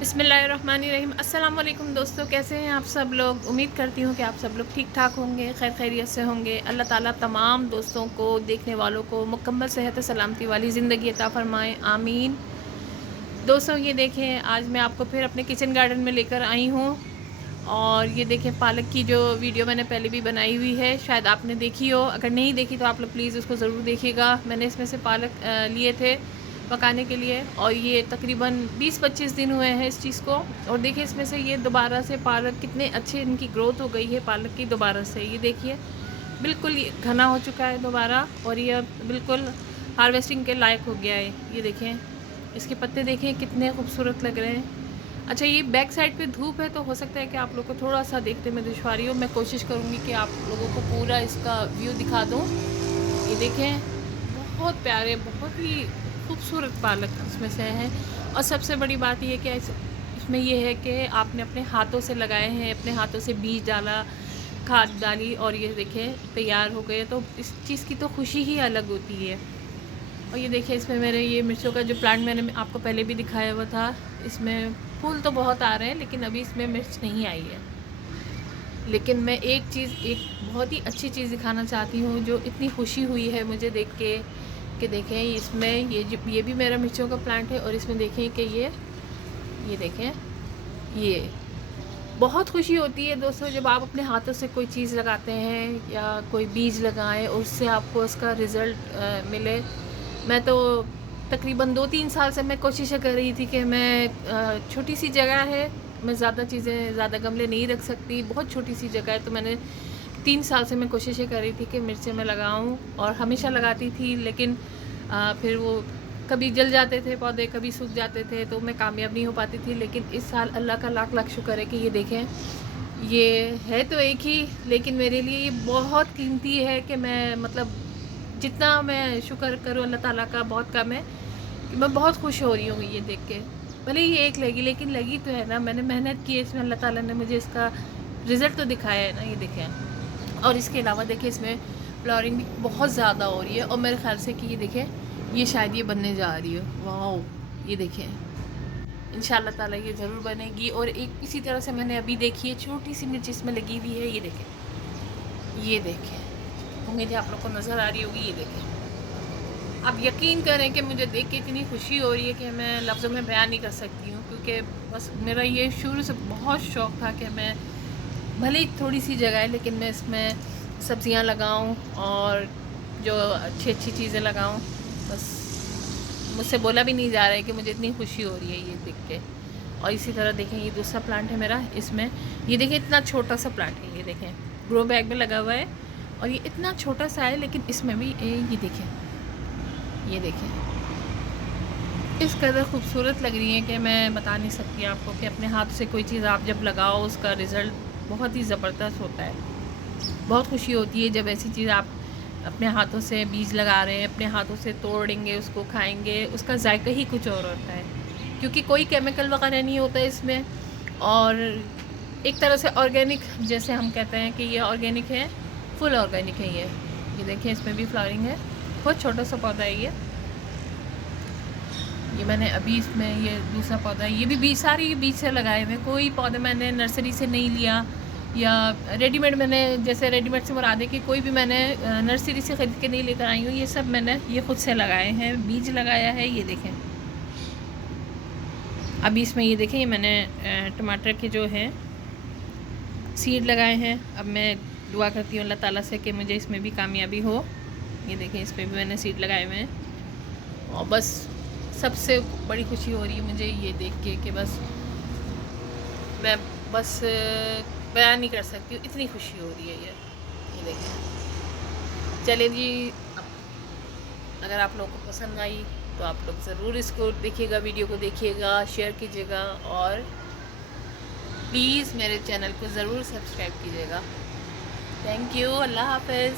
बिस्मिल्लाहिर्रहमानिर्रहीम। अस्सलाम वालेकुम दोस्तों, कैसे हैं आप सब लोग। उम्मीद करती हूँ कि आप सब लोग ठीक ठाक होंगे, खैर खैरियत से होंगे। अल्लाह ताला तमाम दोस्तों को, देखने वालों को मुकम्मल सेहत सलामती वाली ज़िंदगी अता फ़रमाए, आमीन। दोस्तों ये देखें, आज मैं आपको फिर अपने किचन गार्डन में लेकर आई हूँ। और ये देखें, पालक की जो वीडियो मैंने पहले भी बनाई हुई है, शायद आपने देखी हो। अगर नहीं देखी तो आप लोग प्लीज़ उसको ज़रूर देखिएगा। मैंने इसमें से पालक लिए थे पकाने के लिए, और ये तकरीबन 20-25 दिन हुए हैं इस चीज़ को। और देखिए, इसमें से ये दोबारा से पालक कितने अच्छे इनकी ग्रोथ हो गई है पालक की दोबारा से। ये देखिए, बिल्कुल ये घना हो चुका है दोबारा, और ये बिल्कुल हार्वेस्टिंग के लायक हो गया है। ये देखें, इसके पत्ते देखें कितने खूबसूरत लग रहे हैं। अच्छा, ये बैक साइड पे धूप है तो हो सकता है कि आप लोग को थोड़ा सा देखने में दुश्वारी हो। मैं कोशिश करूँगी कि आप लोगों को पूरा इसका व्यू दिखा दूँ। ये देखें, बहुत प्यारे, बहुत ही खूबसूरत पालक इसमें से हैं। और सबसे बड़ी बात ये कि इसमें ये है कि आपने अपने हाथों से लगाए हैं, अपने हाथों से बीज डाला, खाद डाली, और ये देखें तैयार हो गए। तो इस चीज़ की तो खुशी ही अलग होती है। और ये देखिए, इसमें मेरे ये मिर्चों का जो प्लांट मैंने आपको पहले भी दिखाया हुआ था, इसमें फूल तो बहुत आ रहे हैं लेकिन अभी इसमें मिर्च नहीं आई है। लेकिन मैं एक बहुत ही अच्छी चीज़ दिखाना चाहती हूँ, जो इतनी खुशी हुई है मुझे देख के, कि देखें इसमें ये भी मेरा मिर्चों का प्लांट है। और इसमें देखें कि ये देखें, ये बहुत खुशी होती है दोस्तों जब आप अपने हाथों से कोई चीज़ लगाते हैं या कोई बीज लगाएं और उससे आपको उसका रिज़ल्ट मिले। मैं तो तकरीबन 2-3 साल से मैं कोशिशें कर रही थी कि मैं छोटी सी जगह है, मैं ज़्यादा गमले नहीं रख सकती, बहुत छोटी सी जगह है। तो मैंने 3 साल से मैं कोशिशें कर रही थी कि मिर्चें मैं लगाऊं, और हमेशा लगाती थी, लेकिन फिर वो कभी जल जाते थे पौधे, कभी सूख जाते थे, तो मैं कामयाब नहीं हो पाती थी। लेकिन इस साल अल्लाह का लाख लाख शुक्र है कि ये देखें, ये है तो एक ही, लेकिन मेरे लिए ये बहुत कीमती है कि मैं मतलब जितना मैं शुक्र करूँ अल्लाह ताला का बहुत कम है। कि मैं बहुत खुश हो रही हूँ ये देख के। भले ही एक लगी, लेकिन लगी तो है ना, मैंने मेहनत की है इसमें, अल्लाह ताला ने मुझे इसका रिज़ल्ट तो दिखाया है ना, ये देखें। और इसके अलावा देखिए, इसमें फ्लावरिंग भी बहुत ज़्यादा हो रही है, और मेरे ख्याल से कि ये देखें, ये शायद ये बनने जा रही है। वाह, ये देखें, इंशाल्लाह ताला ये ज़रूर बनेगी। और एक इसी तरह से मैंने अभी देखी है, छोटी सी मिर्च इसमें लगी हुई है। ये देखें, उम्मीद है आप लोग को नज़र आ रही होगी। ये देखें, आप यकीन करें कि मुझे देख के इतनी खुशी हो रही है कि मैं लफ्ज़ों में बयान नहीं कर सकती हूँ। क्योंकि बस मेरा ये शुरू से बहुत शौक़ था कि मैं भले ही थोड़ी सी जगह है लेकिन मैं इसमें सब्ज़ियाँ लगाऊँ और जो अच्छी अच्छी चीज़ें लगाऊँ। बस मुझसे बोला भी नहीं जा रहा है कि मुझे इतनी खुशी हो रही है ये देख के। और इसी तरह देखें, ये दूसरा प्लांट है मेरा, इसमें ये देखें इतना छोटा सा प्लांट है। ये देखें, ग्रो बैग में लगा हुआ है, और ये इतना छोटा सा है, लेकिन इसमें भी ये देखें इस कदर खूबसूरत लग रही है कि मैं बता नहीं सकती आपको कि अपने हाथ से कोई चीज़ आप जब लगाओ उसका रिज़ल्ट बहुत ही ज़बरदस्त होता है। बहुत खुशी होती है जब ऐसी चीज़ आप अपने हाथों से बीज लगा रहे हैं, अपने हाथों से तोड़ेंगे, उसको खाएंगे, उसका जायका ही कुछ और होता है। क्योंकि कोई केमिकल वगैरह नहीं होता इसमें, और एक तरह से ऑर्गेनिक, जैसे हम कहते हैं कि ये ऑर्गेनिक है, फुल ऑर्गेनिक है ये देखें, इसमें भी फ्लावरिंग है। बहुत छोटा सा पौधा है ये मैंने अभी इसमें ये दूसरा पौधा है, ये भी बीज, सारे ये बीज से लगाए हुए। कोई पौधे मैंने नर्सरी से नहीं लिया, या रेडीमेड मैंने, जैसे रेडीमेड से मुराद है कि कोई भी मैंने नर्सरी से ख़रीद के नहीं लेकर आई हूँ। ये सब मैंने ये ख़ुद से लगाए हैं, बीज लगाया है। ये देखें, अभी इसमें ये देखें, ये मैंने टमाटर के जो हैं सीड लगाए हैं। अब मैं दुआ करती हूँ अल्लाह ताला से कि मुझे इसमें भी कामयाबी हो। ये देखें, इसमें भी मैंने सीड लगाए हुए हैं। और बस सबसे बड़ी खुशी हो रही है मुझे ये देख के कि मैं बस बयान नहीं कर सकती हूँ, इतनी खुशी हो रही है ये देखें। चलिए जी, अगर आप लोगों को पसंद आई तो आप लोग ज़रूर इसको देखिएगा, वीडियो को देखिएगा, शेयर कीजिएगा, और प्लीज़ मेरे चैनल को ज़रूर सब्सक्राइब कीजिएगा। थैंक यू, अल्लाह हाफ़िज़।